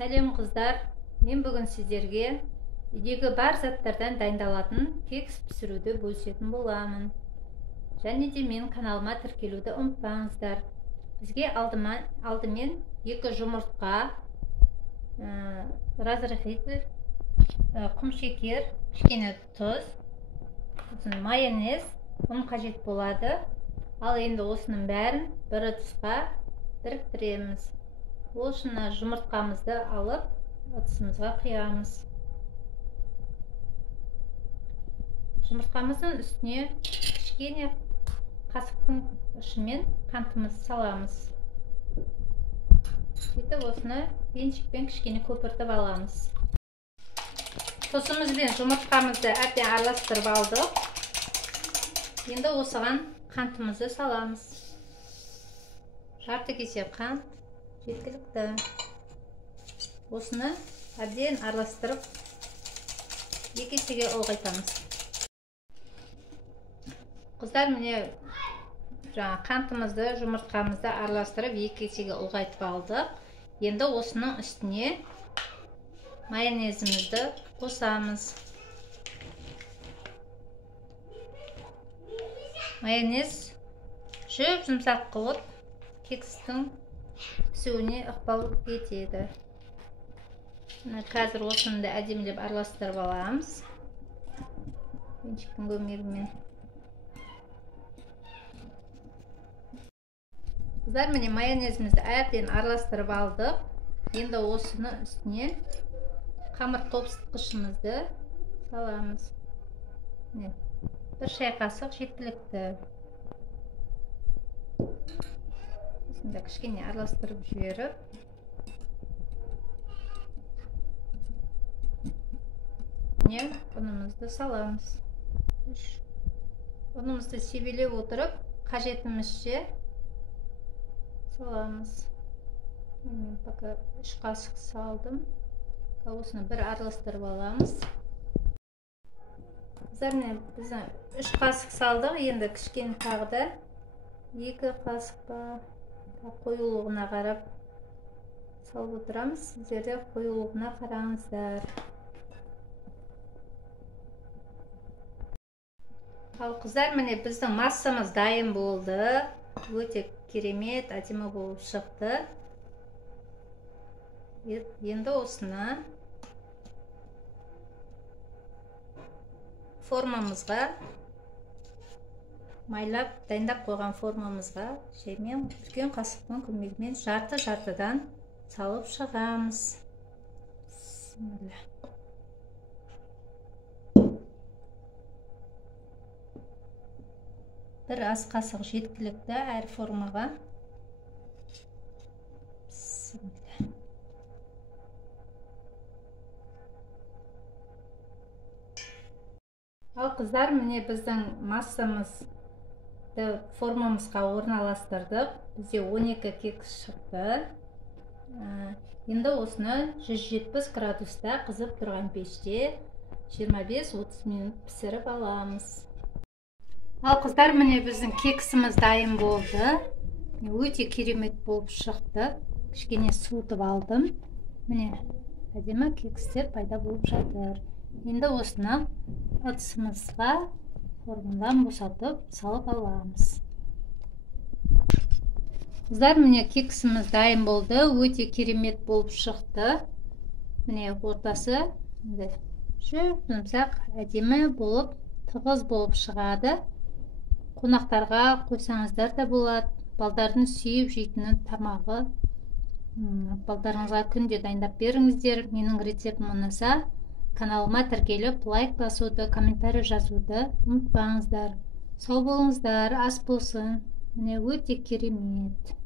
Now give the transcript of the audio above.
Сәлем қыздар, мен бүгін сіздерге үйдегі бар заттардан дайындалатын кекс пісіруді бөлісетін боламын. Және де мен каналыма тіркелуді ұмытпаңыздар. Бізге алдымен 2 жұмыртқа, разрыхитель, құм шекер, кішкене тұз, майонез, ұн қажет болады. Ал енді осының бәрін бір ыдысқа біріктіреміз. Ол үшін жұмыртқамызды алып ыдысымызға құямыз. Жұмыртқамыздың үстіне кішкене қасықтың ұшымен қантымызды саламыз. Сөйтіп осыны беншікпен кішкене көпіртіп аламыз. Тұзымыз бен жұмыртқамызды әбден араластырып алдық. Енді осыған қантымызды саламыз. Жарты кесе қант жеткілікті. Осыны әбден араластырып 2 есеге ұлғайтамыз. Қыздар, міне қантымызды, жұмыртқамызды араластырып 2 есеге ұлғайтып алдық. Енді осының үстіне майонезімізді қосамыз. Майонез жұмсақ қылып кекстің пісуіне ықпал етеді. Қазір осыны да әдемілеп араластырып аламыз. Беншіктің көмегімен. Қыздар, міне майонезімізді әбден араластырып алдық. Енді осыны үстіне қамыр қопсытқышымызды саламыз. 1 шай қасық жеткілікті. Осында кішкене араластырып жіберіп, ұнымызды саламыз. Ұнымызды себелеп отырып, қажетімізше саламыз. Мен пока 3 қасық салдым. Осыны бір араластырып аламыз. Біз 3 қасық салдық. Енді кішкене тағы да 2 қасыққа қоюлығына қарап салып отырамыз. Сіздер де қоюлығына қараңыздар. Ал қыздар, міне біздің массамыз дайын болды. Өте керемет, әдемі болып шықты. Енді осыны формамызға, майлап дайындап қойған формамызға жаймен үлкен қасықтың көмегімен жарты-жартыдан салып шығамыз. Бір ас қасық жеткілікті әр формаға. Ал қыздар, міне біздің массамызды формамызға орналастырдық. Бізде 12 кекс шықты. Енді осыны 170 градуста қызып тұрған пеште 25-30 минут пісіріп аламыз. Ал қыздар, міне біздің кексіміз дайын болды. Өте керемет болып шықты. Кішкене суытып алдым. Міне әдемі кекстер пайда болып жатыр. Енді осыны ыдысымызға формадан босатып салып аламыз. Қыздар, міне кексіміз дайын болды. Өте керемет болып шықты. Міне ортасы жұмсақ, әдемі болып, тығыз болып шығады. Қонақтарға қойсаңыздар да болады. Балдардың сүйіп жейтіні тамағы. Балдарыңызға күнде дайындап беріңіздер. Менің рецептім ұнаса, каналыма тіркеліп, лайк басуды, комментарий жазуды ұмытпаңыздар. Сау болыңыздар, ас болсын. Міне өте керемет.